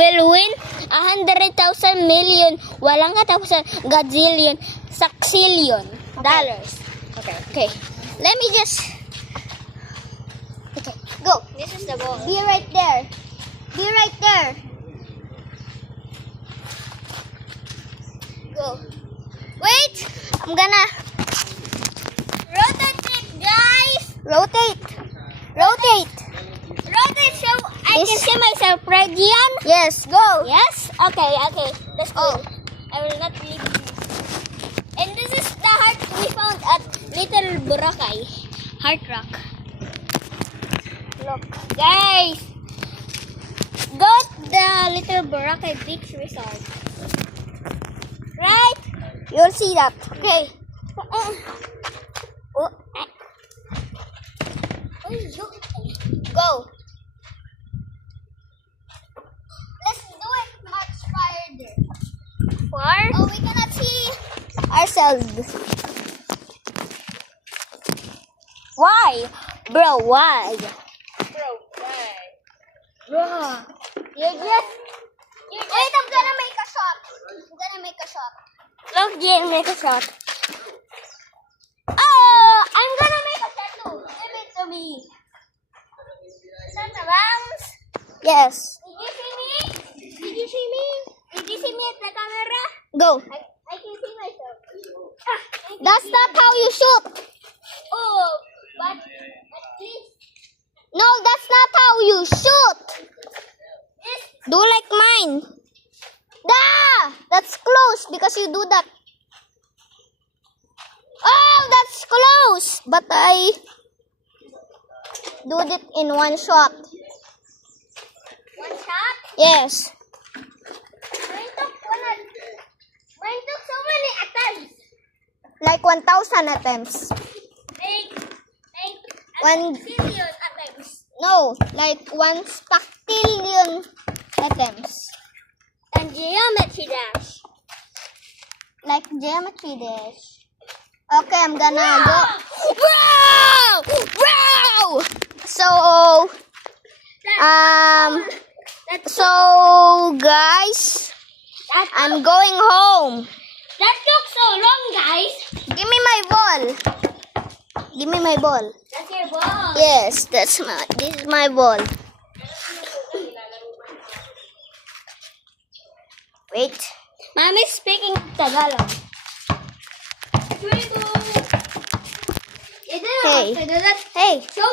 will win 100,000 million, walang katapusan, gazillion, saxillion dollars. Okay. Let me just... Okay, go. This is the ball. Be right there. Be right there. Go. Wait! I'm gonna... Rotate it, guys. Rotate So I can see myself right here. Yes, go. Yes? Okay. Let's go. I will not leave you. And this is the heart we found at Little Boracay. Heart Rock. Look, guys. Go to the Little Boracay Beach Resort. Right? You'll see that. Okay. Go. Let's do it much farther. Or Oh, we cannot see. ourselves. Why? Bro, why? Bro, you're just... Wait, I'm gonna make a shot. Look, Jane, make a shot. Oh, I'm gonna make a shot too. Give it to me. Shot the bounce. Yes. Did you see me at the camera? Go. I can see myself. That's not how you shoot. Oh, but at least No, that's not how you shoot. this. Do like mine. That's close because you do that. Oh, that's close. But I did it in one shot. One shot. Yes. Mine took so many attempts. Like 1,000 attempts. One One- zillion attempts. No, like 1 spactillion attempts. And geometry dash. Like geometry dash. Okay, I'm gonna go. Wow! So guys, I'm going home. That took so long, guys. Give me my ball. Give me my ball. That's your ball. Yes, this is my ball. Wait. Mommy's speaking Tagalog. Hey. Show me. Hey. Show me.